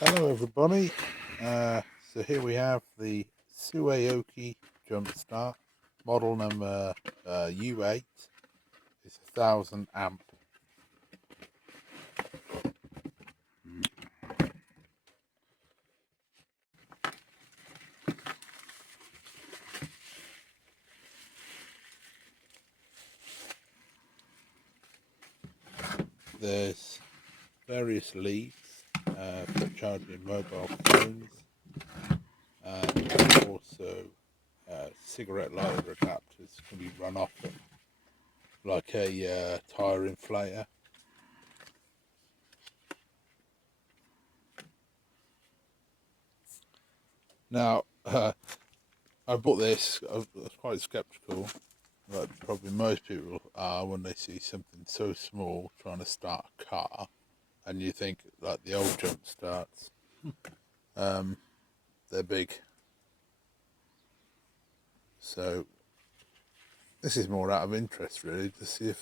Hello everybody, so here we have the SUAOKI JUMPSTART, model number U8. It's 1000 amp. There's various leads for charging mobile phones, and also cigarette lighter adapters can be run off them, like a tire inflator. Now, I bought this. I was quite skeptical, like probably most people are, when they see something so small trying to start a car, and you think like the old jump starts, they're big. So this is more out of interest, really, to see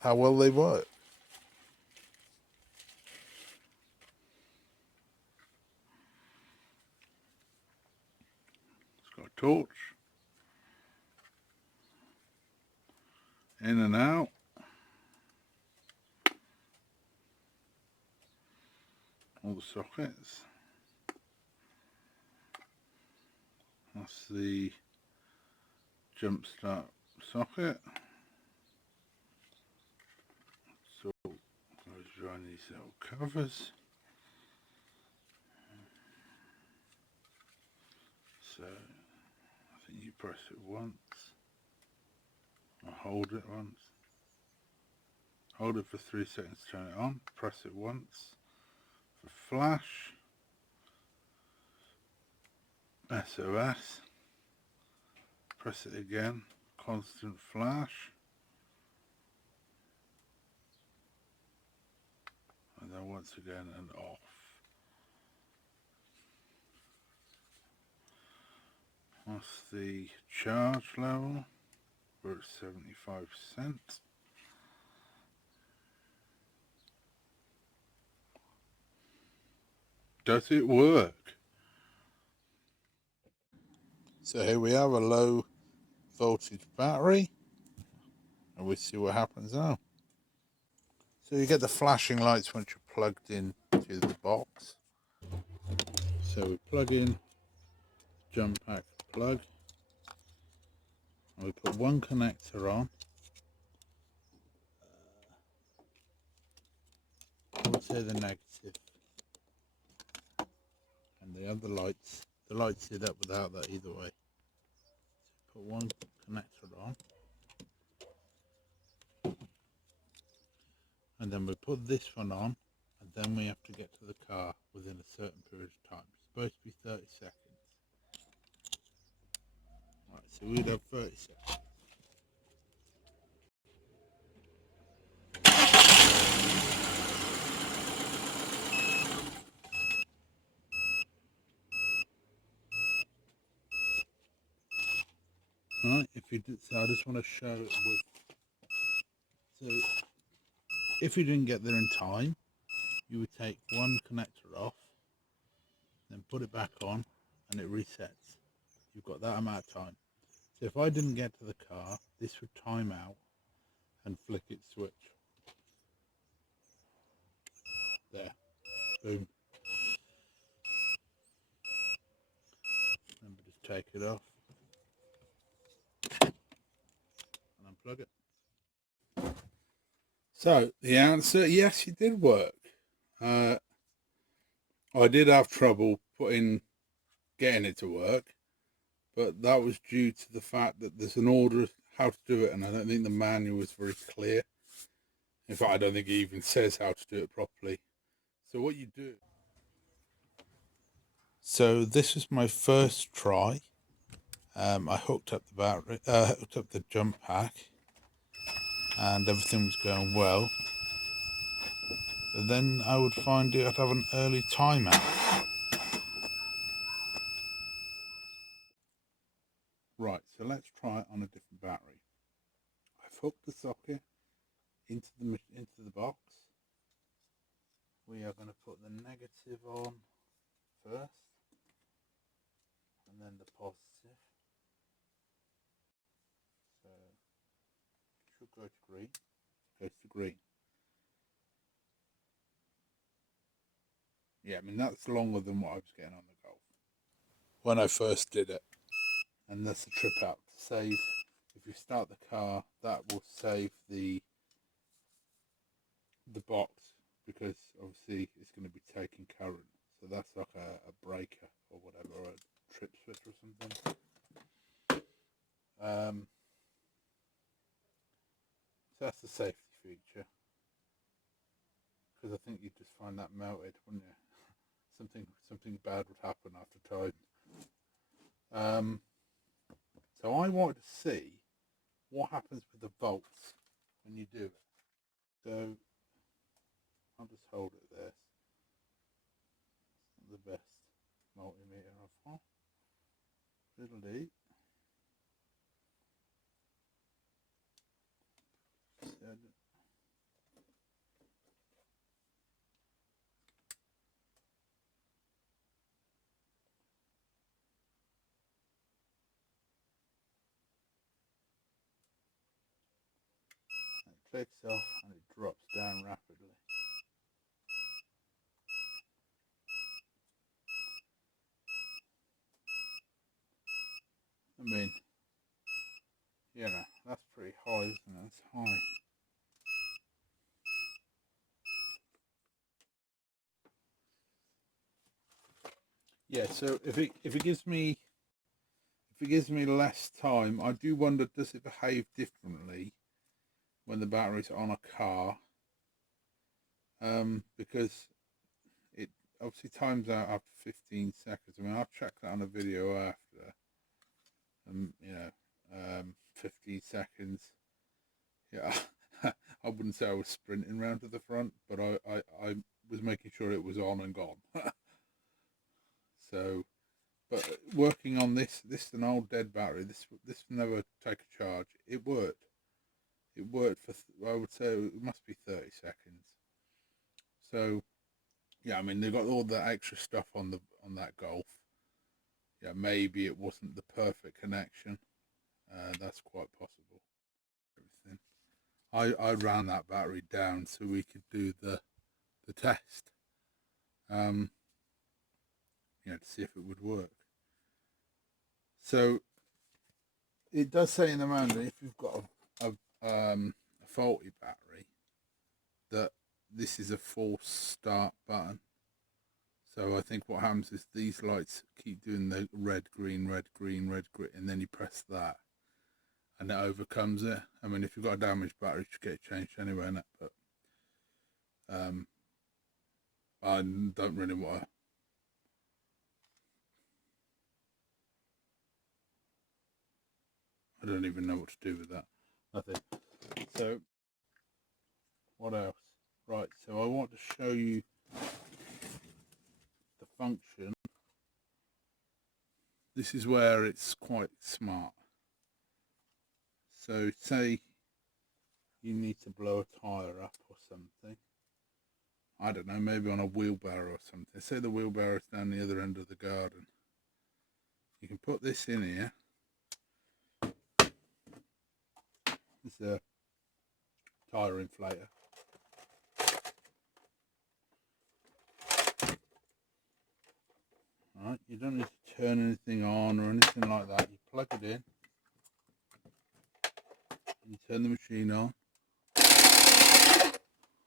how well they work. It's got a torch, in and out. All the sockets. That's the jump start socket. So goes around these little covers. So I think you press it once, or hold it once. Hold it for 3 seconds to turn it on. Press it once for flash. SOS. Press it again. Constant flash. And then once again and off. That's the charge level. We're at 75%. Does it work? So here we have a low voltage battery, and we see what happens now. So you get the flashing lights once you're plugged in to the box. So we plug in jump pack plug, and we put one connector on. I would say the negative, and the other lights. The lights lit up without that either way. So put one connector on, and then we put this one on, and then we have to get to the car within a certain period of time. It's supposed to be 30 seconds. Right, so we'd have 30 seconds. Right, if you did, so I just want to show it with. So if you didn't get there in time, you would take one connector off, then put it back on, and it resets. You've got that amount of time. So if I didn't get to the car, this would time out and flick its switch. There, boom. And we just take it off and unplug it. So the answer, yes, it did work. I did have trouble getting it to work, but that was due to the fact that there's an order how to do it, and I don't think the manual was very clear. In fact, I don't think it even says how to do it properly. So what you do. So this was my first try. I hooked up the battery, hooked up the jump pack, and everything was going well. But then I would find I'd have an early timeout. Right, so let's try it on a different battery. I've hooked the socket into the box. We are going to put the negative on first, and then the positive. So it should go to green. It goes to green. Yeah, I mean that's longer than what I was getting on the Golf when I first did it. And that's the trip out to save. If you start the car, that will save the box, because obviously it's going to be taking current. So that's like a breaker or whatever, or a trip switch or something. So that's the safety feature, because I think you'd just find that melted, wouldn't you? something bad would happen after time. So I wanted to see what happens with the volts when you do it. So I'll just hold it there. It's not the best multimeter I've got. Little D. It clicks off and it drops down rapidly. I mean, you know, that's pretty high, isn't it? That's high. Yeah, so if it gives me less time, I do wonder, does it behave differently when the battery's on a car? Because it obviously times out after 15 seconds. I mean, I've checked that on a video after, 15 seconds. Yeah, I wouldn't say I was sprinting round to the front, but I was making sure it was on and gone. So, but working on this is an old dead battery. This never take a charge. It worked. It worked for, I would say it must be 30 seconds. So, yeah, I mean, they got all the extra stuff on that Golf. Yeah, maybe it wasn't the perfect connection. That's quite possible. Everything. I ran that battery down so we could do the test. To see if it would work. So it does say in the manual, if you've got a faulty battery, that this is a false start button. So I think what happens is these lights keep doing the red, green, red, green, red, green, and then you press that, and it overcomes it. I mean, if you've got a damaged battery, you should get it changed anyway, innit? But I don't really want to. I don't even know what to do with that. Nothing. So, what else? Right, so I want to show you the function. This is where it's quite smart. So, say you need to blow a tyre up or something. I don't know, maybe on a wheelbarrow or something. Say the wheelbarrow is down the other end of the garden. You can put this in here. It's a tyre inflator. Alright, you don't need to turn anything on or anything like that. You plug it in. You turn the machine on.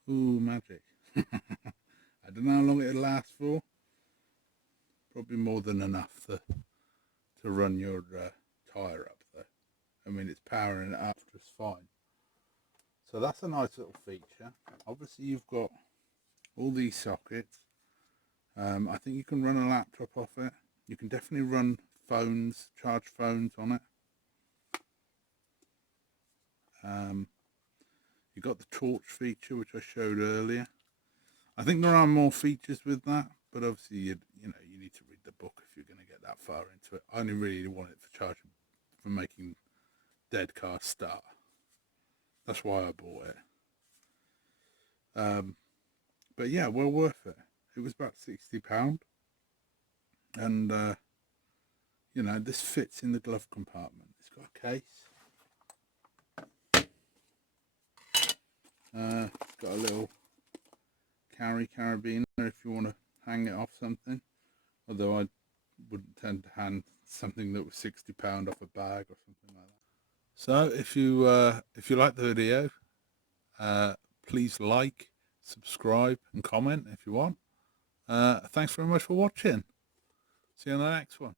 Ooh, magic. I don't know how long it'll last for. Probably more than enough to run your tyre up though. I mean, it's powering it up just fine. So that's a nice little feature. Obviously you've got all these sockets. I think you can run a laptop off it. You can definitely run phones, charge phones on it. You've got the torch feature, which I showed earlier. I think there are more features with that, but obviously you need to read the book if you're going to get that far into it. I only really want it for charging, for making dead cars start. That's why I bought it. But yeah, well worth it. It was about £60. And you know, this fits in the glove compartment. It's got a case. It's got a little carabiner if you want to hang it off something. Although I wouldn't tend to hang something that was £60 off a bag or something like that. So if you like the video, please like, subscribe and comment if you want. Thanks very much for watching. See you on the next one.